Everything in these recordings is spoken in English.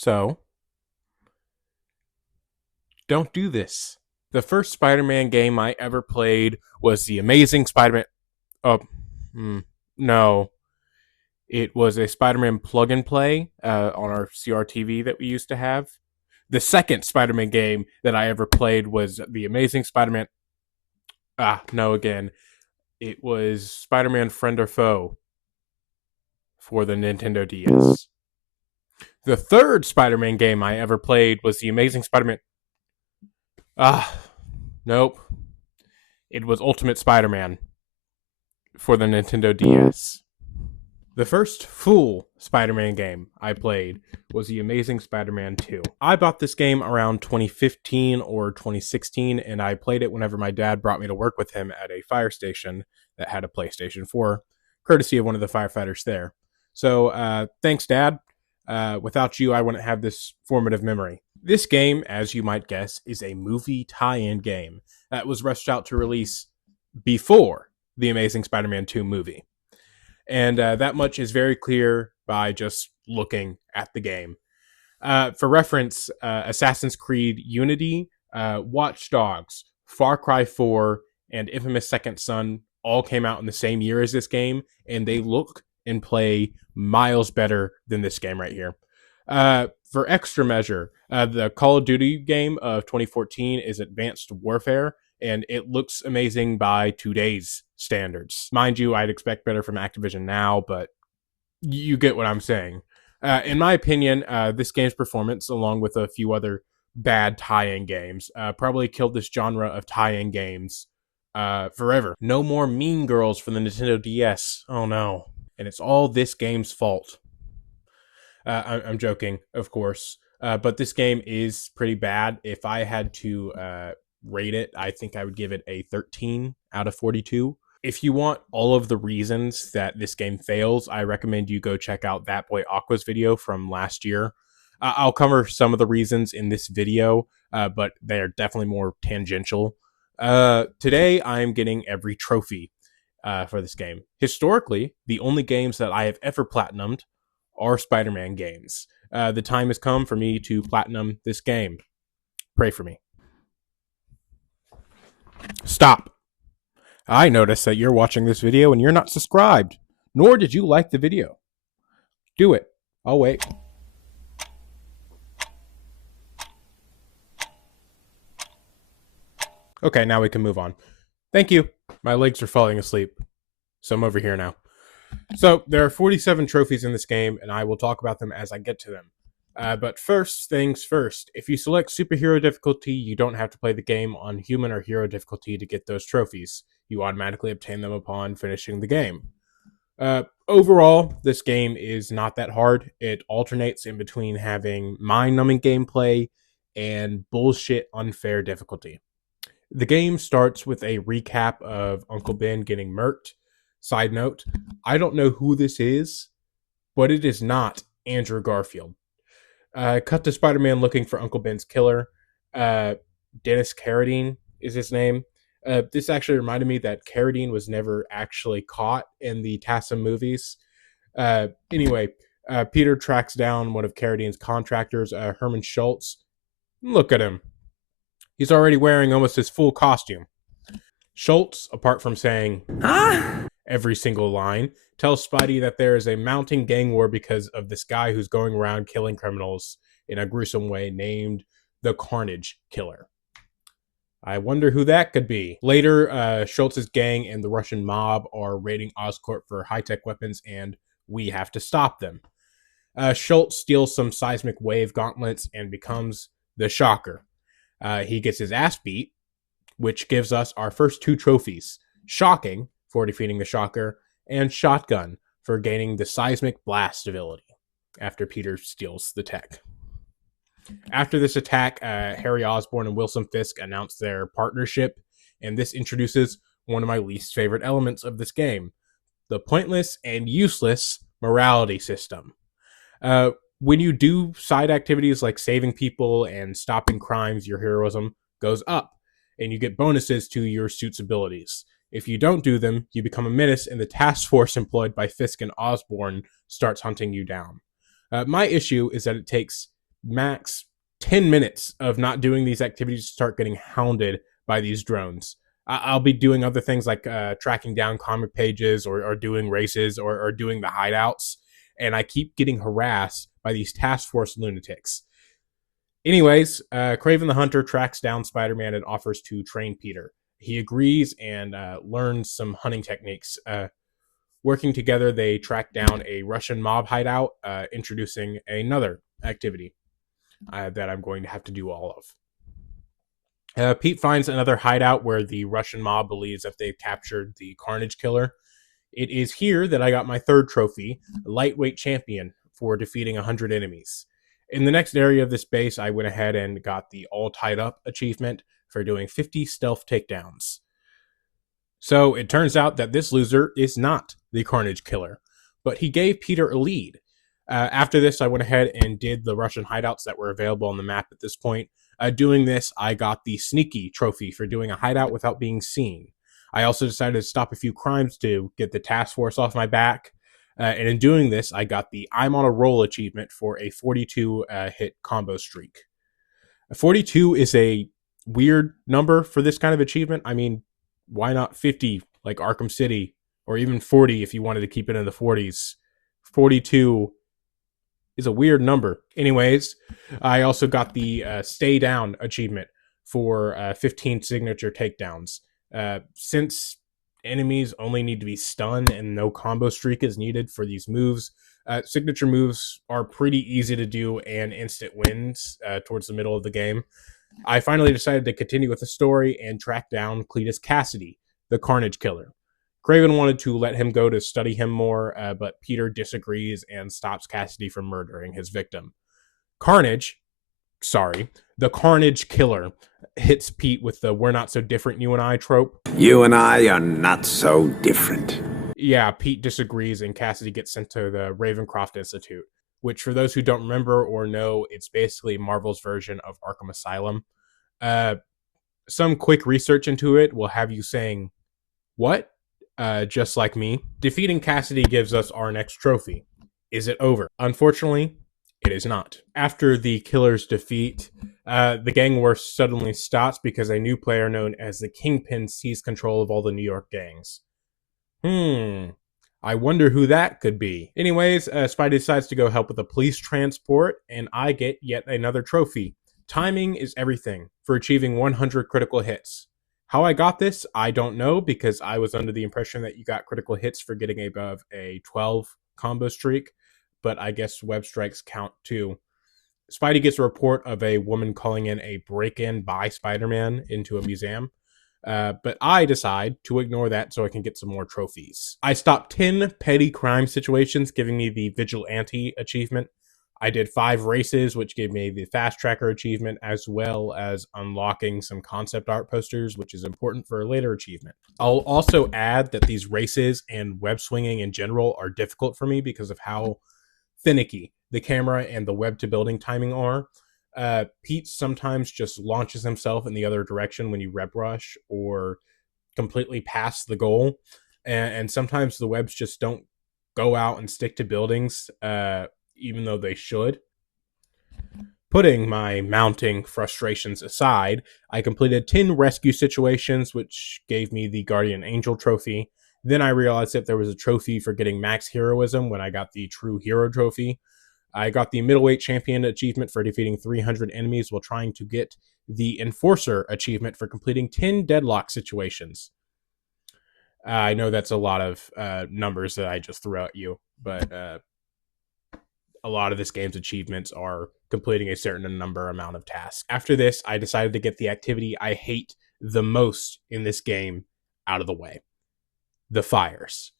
So, don't do this. The first Spider-Man game I ever played was The Amazing Spider-Man. Oh, no. It was a Spider-Man plug and play on our CRTV that we used to have. The second Spider-Man game that I ever played was The Amazing Spider-Man. No, again. It was Spider-Man Friend or Foe for the Nintendo DS. The third Spider-Man game I ever played was The Amazing Spider-Man. Ah, nope. It was Ultimate Spider-Man for the Nintendo DS. The first full Spider-Man game I played was The Amazing Spider-Man 2. I bought this game around 2015 or 2016, and I played it whenever my dad brought me to work with him at a fire station that had a PlayStation 4, courtesy of one of the firefighters there. So, thanks, Dad. Without you, I wouldn't have this formative memory. This game, as you might guess, is a movie tie-in game that was rushed out to release before the Amazing Spider-Man 2 movie. And that much is very clear by just looking at the game. For reference, Assassin's Creed Unity, Watch Dogs, Far Cry 4, and Infamous Second Son all came out in the same year as this game, and they look and play miles better than this game right here. For extra measure, the Call of Duty game of 2014 is Advanced Warfare, and it looks amazing by today's standards. Mind you, I'd expect better from Activision now, but you get what I'm saying. In my opinion, this game's performance, along with a few other bad tie-in games, probably killed this genre of tie-in games forever. No more Mean Girls for the Nintendo DS. Oh no. And it's all this game's fault. I'm joking, of course. But this game is pretty bad. If I had to rate it, I think I would give it a 13 out of 42. If you want all of the reasons that this game fails, I recommend you go check out That Boy Aqua's video from last year. I'll cover some of the reasons in this video, but they are definitely more tangential. Today, I'm getting every trophy for this game. Historically, the only games that I have ever platinumed are Spider-Man games. The time has come for me to platinum this game. Pray for me. Stop. I notice that you're watching this video and you're not subscribed, nor did you like the video. Do it. I'll wait. Okay, now we can move on. Thank you. My legs are falling asleep, so I'm over here now. So, there are 47 trophies in this game, and I will talk about them as I get to them. But first things first, if you select superhero difficulty, you don't have to play the game on human or hero difficulty to get those trophies. You automatically obtain them upon finishing the game. Overall, this game is not that hard. It alternates in between having mind-numbing gameplay and bullshit unfair difficulty. The game starts with a recap of Uncle Ben getting murked. Side note, I don't know who this is, but it is not Andrew Garfield. Cut to Spider-Man looking for Uncle Ben's killer. Dennis Carradine is his name. This actually reminded me that Carradine was never actually caught in the TASM movies. Anyway, Peter tracks down one of Carradine's contractors, Herman Schultz. Look at him. He's already wearing almost his full costume. Schultz, apart from saying every single line, tells Spidey that there is a mounting gang war because of this guy who's going around killing criminals in a gruesome way named the Carnage Killer. I wonder who that could be. Later, Schultz's gang and the Russian mob are raiding Oscorp for high-tech weapons, and we have to stop them. Schultz steals some seismic wave gauntlets and becomes the Shocker. He gets his ass beat, which gives us our first two trophies. Shocking, for defeating the Shocker, and Shotgun, for gaining the seismic blast ability, after Peter steals the tech. After this attack, Harry Osborn and Wilson Fisk announce their partnership, and this introduces one of my least favorite elements of this game, the pointless and useless morality system. When you do side activities like saving people and stopping crimes, your heroism goes up, and you get bonuses to your suit's abilities. If you don't do them, you become a menace, and the task force employed by Fisk and Osborn starts hunting you down. My issue is that it takes max 10 minutes of not doing these activities to start getting hounded by these drones. I'll be doing other things like tracking down comic pages or doing races or doing the hideouts, and I keep getting harassed by these task force lunatics. Anyways, Craven the Hunter tracks down Spider-Man and offers to train Peter. He agrees and learns some hunting techniques. Working together, they track down a Russian mob hideout, introducing another activity that I'm going to have to do all of. Pete finds another hideout where the Russian mob believes that they've captured the Carnage Killer. It is here that I got my third trophy, Lightweight Champion, for defeating 100 enemies. In the next area of this base, I went ahead and got the All Tied Up achievement for doing 50 stealth takedowns. So it turns out that this loser is not the Carnage Killer, but he gave Peter a lead. After this, I went ahead and did the Russian hideouts that were available on the map at this point. Doing this, I got the Sneaky trophy for doing a hideout without being seen. I also decided to stop a few crimes to get the task force off my back. And in doing this, I got the I'm on a Roll achievement for a 42 hit combo streak. 42 is a weird number for this kind of achievement. I mean, why not 50 like Arkham City, or even 40 if you wanted to keep it in the 40s? 42 is a weird number. Anyways, I also got the Stay Down achievement for 15 signature takedowns. Since enemies only need to be stunned and no combo streak is needed for these moves, signature moves are pretty easy to do and instant wins towards the middle of the game. I finally decided to continue with the story and track down Cletus Cassidy, the Carnage Killer. Craven wanted to let him go to study him more, but Peter disagrees and stops Cassidy from murdering his victim. The Carnage Killer hits Pete with the "we're not so different, you and I" trope. You and I are not so different. Yeah, Pete disagrees and Cassidy gets sent to the Ravencroft Institute, which, for those who don't remember or know, it's basically Marvel's version of Arkham Asylum. Some quick research into it will have you saying, what? Just like me. Defeating Cassidy gives us our next trophy. Is it over? Unfortunately, it is not. After the killer's defeat, the gang war suddenly stops because a new player known as the Kingpin seized control of all the New York gangs. I wonder who that could be. Anyways, Spidey decides to go help with the police transport, and I get yet another trophy. Timing is everything for achieving 100 critical hits. How I got this, I don't know, because I was under the impression that you got critical hits for getting above a 12 combo streak, but I guess web strikes count too. Spidey gets a report of a woman calling in a break-in by Spider-Man into a museum. But I decide to ignore that so I can get some more trophies. I stopped 10 petty crime situations, giving me the Vigilante achievement. I did 5 races, which gave me the Fast Tracker achievement, as well as unlocking some concept art posters, which is important for a later achievement. I'll also add that these races and web swinging in general are difficult for me because of how finicky the camera and the web to building timing are. Pete sometimes just launches himself in the other direction when you web rush or completely pass the goal. And sometimes the webs just don't go out and stick to buildings, even though they should. Putting my mounting frustrations aside, I completed 10 rescue situations, which gave me the Guardian Angel trophy. Then I realized that there was a trophy for getting max heroism when I got the True Hero trophy. I got the Middleweight Champion achievement for defeating 300 enemies while trying to get the Enforcer achievement for completing 10 deadlock situations. I know that's a lot of numbers that I just threw at you, but a lot of this game's achievements are completing a certain amount of tasks. After this, I decided to get the activity I hate the most in this game out of the way. The fires.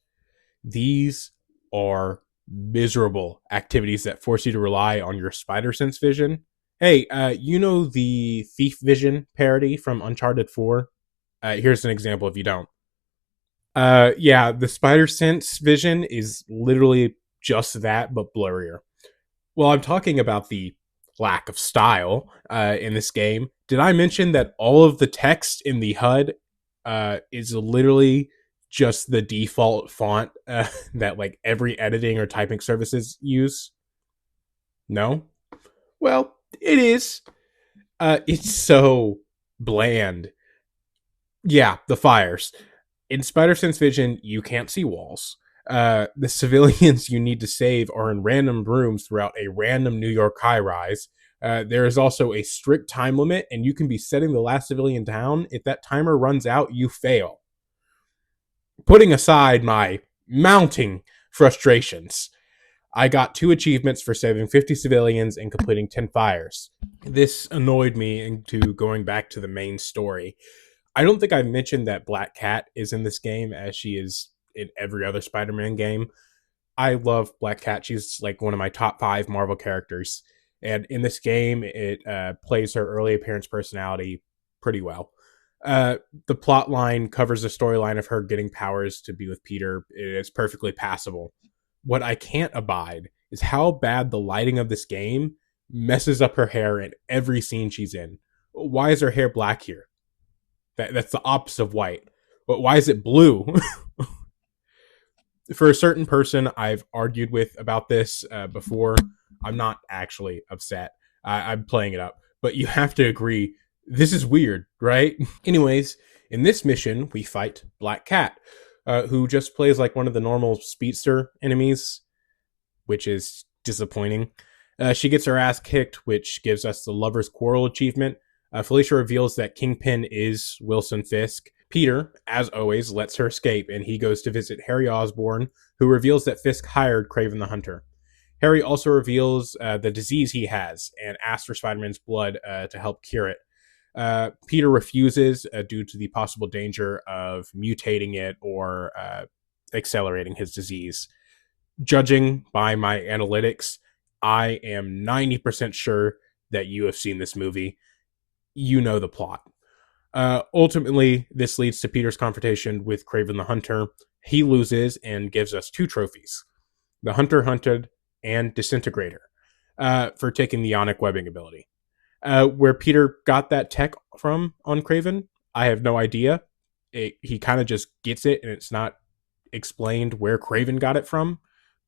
These are miserable activities that force you to rely on your spider sense vision. Hey, you know the Thief Vision parody from Uncharted 4? Here's an example if you don't. Yeah, the spider sense vision is literally just that, but blurrier. Well, I'm talking about the lack of style in this game. Did I mention that all of the text in the HUD is literally just the default font that like every editing or typing services use? No? Well, It is. It's so bland. Yeah, the fires. In Spider-Sense Vision, you can't see walls. The civilians you need to save are in random rooms throughout a random New York high-rise. There is also a strict time limit, and you can be setting the last civilian down. If that timer runs out, you fail. Putting aside my mounting frustrations, I got 2 achievements for saving 50 civilians and completing 10 fires. This annoyed me into going back to the main story. I don't think I mentioned that Black Cat is in this game as she is in every other Spider-Man game. I love Black Cat. She's like one of my top 5 Marvel characters. And in this game, it plays her early appearance personality pretty well. Uh, the plot line covers the storyline of her getting powers to be with Peter. It is perfectly passable. What I can't abide is how bad the lighting of this game messes up her hair in every scene she's in. Why is her hair black here? That's the opposite of white. But why is it blue? For a certain person I've argued with about this before, I'm not actually upset. I'm playing it up. But you have to agree, this is weird, right? Anyways, in this mission, we fight Black Cat, who just plays like one of the normal speedster enemies, which is disappointing. She gets her ass kicked, which gives us the Lover's Quarrel achievement. Felicia reveals that Kingpin is Wilson Fisk. Peter, as always, lets her escape, and he goes to visit Harry Osborn, who reveals that Fisk hired Kraven the Hunter. Harry also reveals the disease he has and asks for Spider-Man's blood to help cure it. Peter refuses due to the possible danger of mutating it or accelerating his disease. Judging by my analytics, I am 90% sure that you have seen this movie. You know the plot. Ultimately, this leads to Peter's confrontation with Kraven the Hunter. He loses and gives us 2 trophies: the Hunter Hunted and Disintegrator, for taking the Ionic Webbing ability. Where Peter got that tech from on Kraven, I have no idea. He kind of just gets it, and it's not explained where Kraven got it from.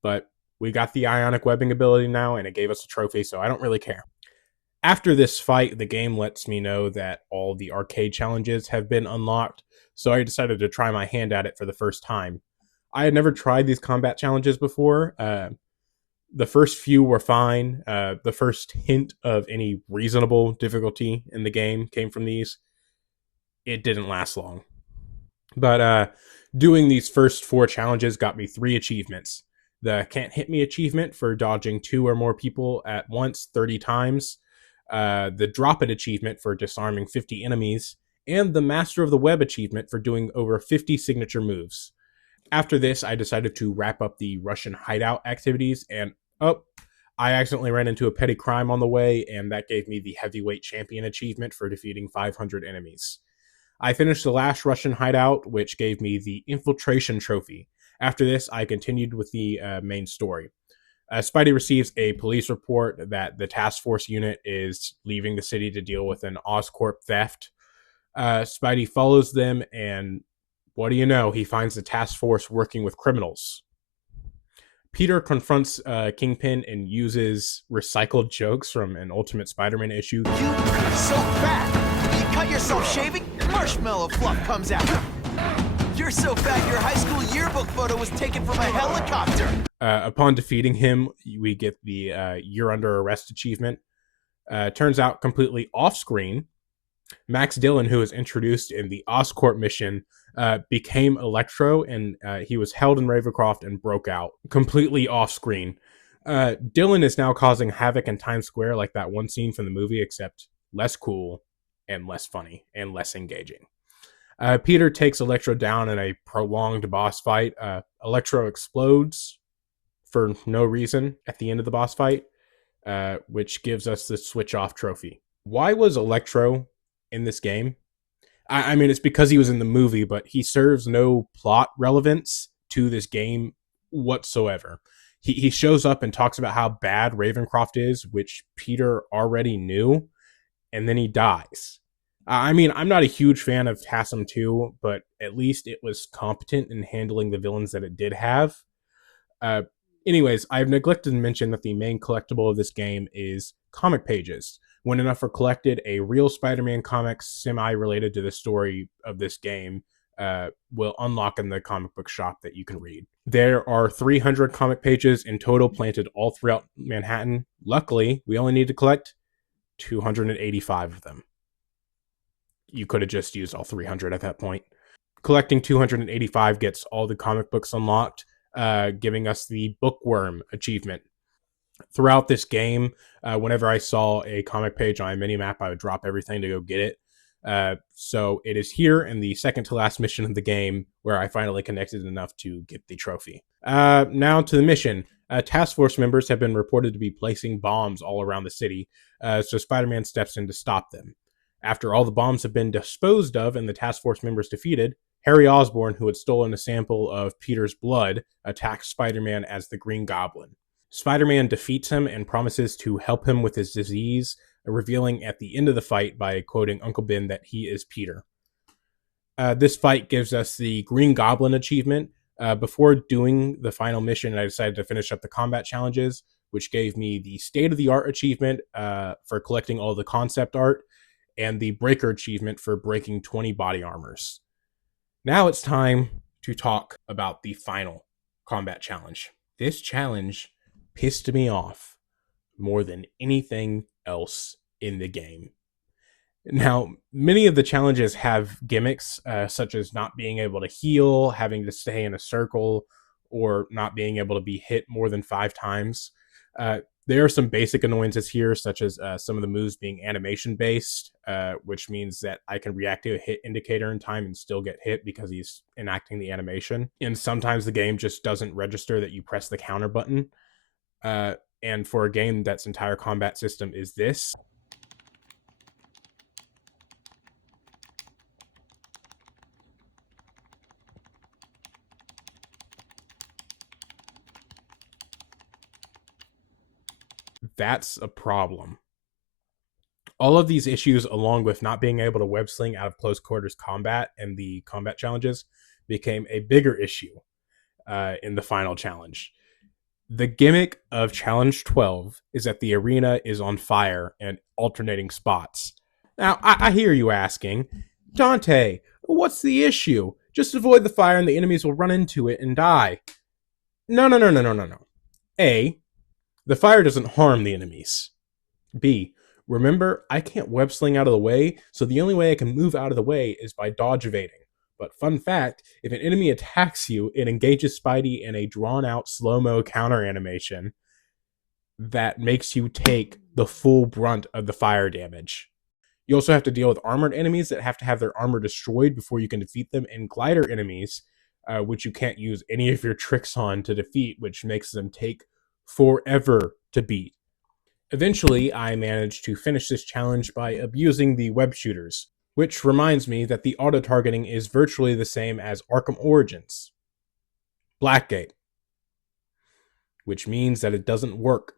But we got the Ionic Webbing ability now, and it gave us a trophy, so I don't really care. After this fight, the game lets me know that all the arcade challenges have been unlocked, so I decided to try my hand at it for the first time. I had never tried these combat challenges before. The first few were fine. The first hint of any reasonable difficulty in the game came from these. It didn't last long. But doing these first 4 challenges got me 3 achievements. The Can't Hit Me achievement for dodging 2 or more people at once 30 times. The Drop It achievement for disarming 50 enemies. And the Master of the Web achievement for doing over 50 signature moves. After this, I decided to wrap up the Russian hideout activities, and I accidentally ran into a petty crime on the way, and that gave me the Heavyweight Champion achievement for defeating 500 enemies. I finished the last Russian hideout, which gave me the Infiltration Trophy. After this, I continued with the main story. Spidey receives a police report that the task force unit is leaving the city to deal with an Oscorp theft. Spidey follows them, and what do you know? He finds the task force working with criminals. Peter confronts Kingpin and uses recycled jokes from an Ultimate Spider-Man issue. You are so fat. When you cut yourself shaving, marshmallow fluff comes out. You're so fat your high school yearbook photo was taken from a helicopter. Upon defeating him, we get the You're Under Arrest achievement. Turns out completely off-screen, Max Dillon, who was introduced in the Oscorp mission, became Electro, and he was held in Ravencroft and broke out completely off-screen. Dillon is now causing havoc in Times Square like that one scene from the movie, except less cool and less funny and less engaging. Peter takes Electro down in a prolonged boss fight. Electro explodes for no reason at the end of the boss fight, which gives us the switch off trophy. Why was Electro in this game? I mean, it's because he was in the movie, but he serves no plot relevance to this game whatsoever. He shows up and talks about how bad Ravencroft is, which Peter already knew, and then he dies. I mean, I'm not a huge fan of TASM 2, but at least it was competent in handling the villains that it did have. Anyways, I've neglected to mention that the main collectible of this game is comic pages. When enough are collected, a real Spider-Man comic semi-related to the story of this game will unlock in the comic book shop that you can read. There are 300 comic pages in total planted all throughout Manhattan. Luckily, we only need to collect 285 of them. You could have just used all 300 at that point. Collecting 285 gets all the comic books unlocked, giving us the Bookworm achievement. Throughout this game, whenever I saw a comic page on a mini map, I would drop everything to go get it. So it is here in the second to last mission of the game where I finally connected enough to get the trophy. Now to the mission. Task Force members have been reported to be placing bombs all around the city, so Spider-Man steps in to stop them. After all the bombs have been disposed of and the Task Force members defeated, Harry Osborn, who had stolen a sample of Peter's blood, attacks Spider-Man as the Green Goblin. Spider-Man defeats him and promises to help him with his disease, revealing at the end of the fight by quoting Uncle Ben that he is Peter. This fight gives us the Green Goblin achievement. Before doing the final mission, I decided to finish up the combat challenges, which gave me the state-of-the-art achievement for collecting all the concept art, and the Breaker achievement for breaking 20 body armors. Now it's time to talk about the final combat challenge. This challenge pissed me off more than anything else in the game. Now, many of the challenges have gimmicks, such as not being able to heal, having to stay in a circle, or not being able to be hit more than 5 times. There are some basic annoyances here, such as some of the moves being animation based, which means that I can react to a hit indicator in time and still get hit because he's enacting the animation. And sometimes the game just doesn't register that you press the counter button. And for a game that's entire combat system is this, that's a problem. All of these issues, along with not being able to web sling out of close quarters combat and the combat challenges, became a bigger issue in the final challenge. The gimmick of Challenge 12 is that the arena is on fire and alternating spots. Now, I hear you asking, Dante, what's the issue? Just avoid the fire and the enemies will run into it and die. No. A, the fire doesn't harm the enemies. B, remember, I can't web sling out of the way, so the only way I can move out of the way is by dodge evading. But fun fact, if an enemy attacks you, it engages Spidey in a drawn-out slow-mo counter animation that makes you take the full brunt of the fire damage. You also have to deal with armored enemies that have to have their armor destroyed before you can defeat them, and glider enemies, which you can't use any of your tricks on to defeat, which makes them take forever to beat. Eventually, I managed to finish this challenge by abusing the web shooters, which reminds me that the auto-targeting is virtually the same as Arkham Origins. Blackgate. Which means that it doesn't work.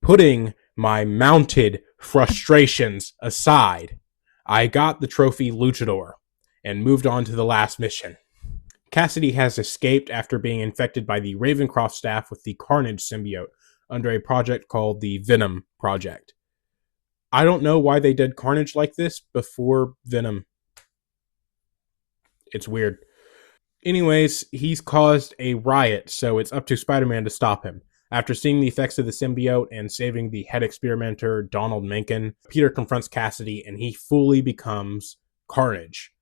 Putting my mounted frustrations aside, I got the trophy Luchador and moved on to the last mission. Cassidy has escaped after being infected by the Ravencroft staff with the Carnage symbiote under a project called the Venom Project. I don't know why they did Carnage like this before Venom. It's weird. Anyways, he's caused a riot, so it's up to Spider-Man to stop him. After seeing the effects of the symbiote and saving the head experimenter, Donald Mencken, Peter confronts Cassidy and he fully becomes Carnage.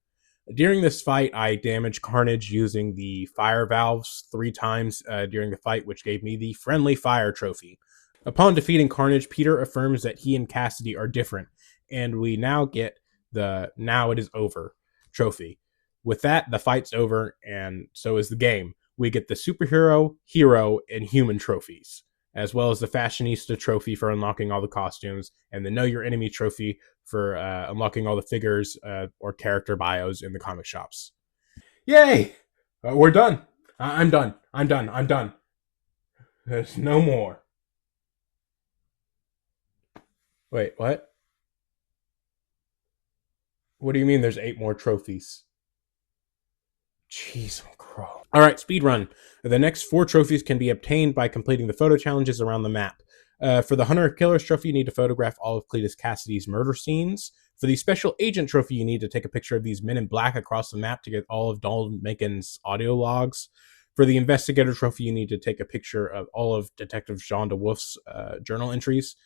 During this fight, I damaged Carnage using the fire valves 3 times during the fight, which gave me the Friendly Fire trophy. Upon defeating Carnage, Peter affirms that he and Cassidy are different, and we now get the Now It Is Over trophy. With that, the fight's over, and so is the game. We get the superhero, hero, and human trophies, as well as the fashionista trophy for unlocking all the costumes, and the know your enemy trophy for unlocking all the figures or character bios in the comic shops. Yay! We're done. I'm done. There's no more. Wait, what? What do you mean there's 8 more trophies? Jeez, crow. All right, speed run. The next 4 trophies can be obtained by completing the photo challenges around the map. For the Hunter Killers trophy, you need to photograph all of Cletus Cassidy's murder scenes. For the Special Agent trophy, you need to take a picture of these men in black across the map to get all of Donald Macon's audio logs. For the Investigator trophy, you need to take a picture of all of Detective Jean DeWolf's journal entries.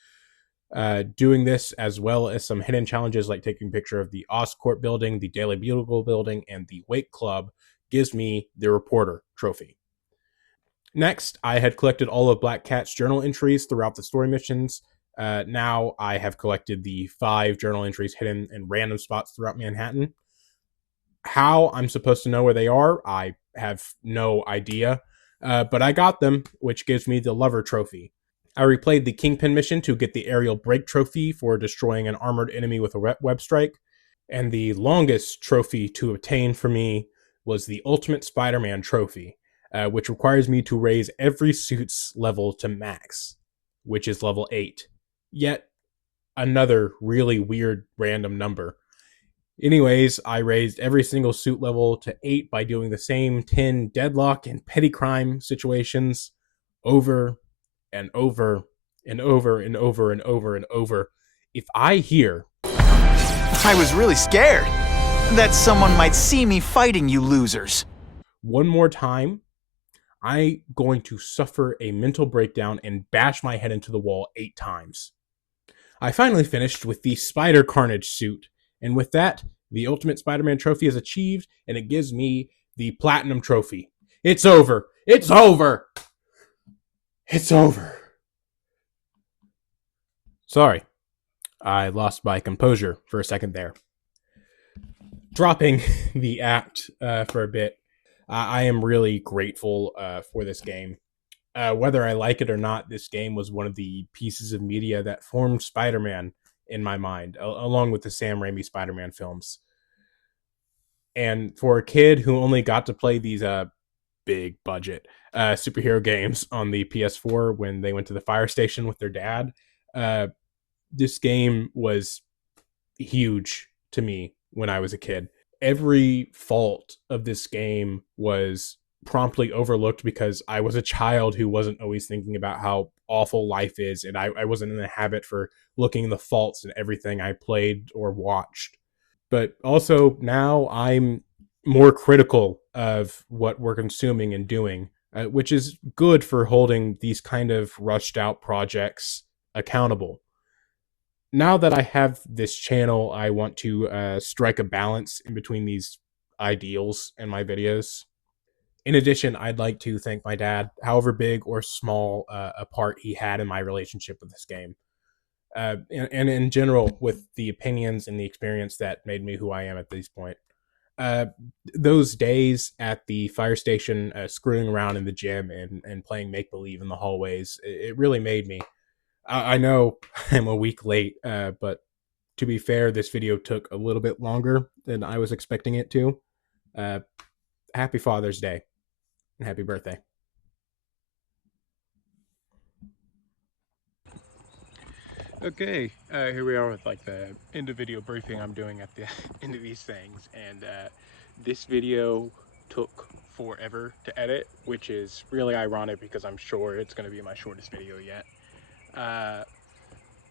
Doing this, as well as some hidden challenges like taking a picture of the Oscorp building, the Daily Bugle building, and the Wake Club, gives me the Reporter trophy. Next, I had collected all of Black Cat's journal entries throughout the story missions. Now I have collected the 5 journal entries hidden in random spots throughout Manhattan. How I'm supposed to know where they are, I have no idea. But I got them, which gives me the Lover trophy. I replayed the Kingpin mission to get the aerial break trophy for destroying an armored enemy with a web strike. And the longest trophy to obtain for me was the Ultimate Spider-Man trophy, which requires me to raise every suit's level to max, which is level 8. Yet another really weird random number. Anyways, I raised every single suit level to 8 by doing the same 10 deadlock and petty crime situations over and over and over and over and over and over. If I hear, I was really scared that someone might see me fighting you losers. one more time, I'm going to suffer a mental breakdown and bash my head into the wall 8 times. I finally finished with the Spider Carnage suit, and with that, the Ultimate Spider-Man trophy is achieved, and it gives me the Platinum trophy. It's over! It's over! It's over! Sorry, I lost my composure for a second there. Dropping the act for a bit, I am really grateful for this game. Whether I like it or not, this game was one of the pieces of media that formed Spider-Man in my mind, along with the Sam Raimi Spider-Man films. And for a kid who only got to play these big budget superhero games on the PS4 when they went to the fire station with their dad, this game was huge to me when I was a kid. Every fault of this game was promptly overlooked because I was a child who wasn't always thinking about how awful life is, and I wasn't in the habit for looking the faults in everything I played or watched. But also now I'm more critical of what we're consuming and doing, which is good for holding these kind of rushed out projects accountable. Now that I have this channel, I want to strike a balance in between these ideals in my videos. In addition, I'd like to thank my dad, however big or small a part he had in my relationship with this game. And in general, with the opinions and the experience that made me who I am at this point. Uh, those days at the fire station, screwing around in the gym and playing make believe in the hallways, it really made me. I know I'm a week late, but to be fair, this video took a little bit longer than I was expecting it to. Happy Father's Day and happy birthday. Okay, here we are with like the end of video briefing I'm doing at the end of these things, and this video took forever to edit, which is really ironic because I'm sure it's going to be my shortest video yet.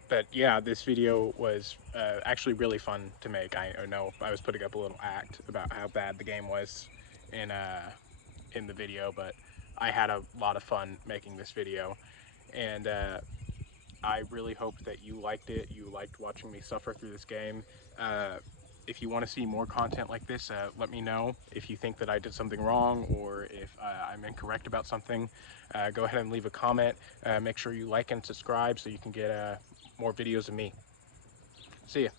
But yeah, this video was actually really fun to make. I know I was putting up a little act about how bad the game was in the video, but I had a lot of fun making this video, and I really hope that you liked it. You liked watching me suffer through this game. If you want to see more content like this, let me know. If you think that I did something wrong or if I'm incorrect about something, go ahead and leave a comment. Make sure you like and subscribe so you can get more videos of me. See ya.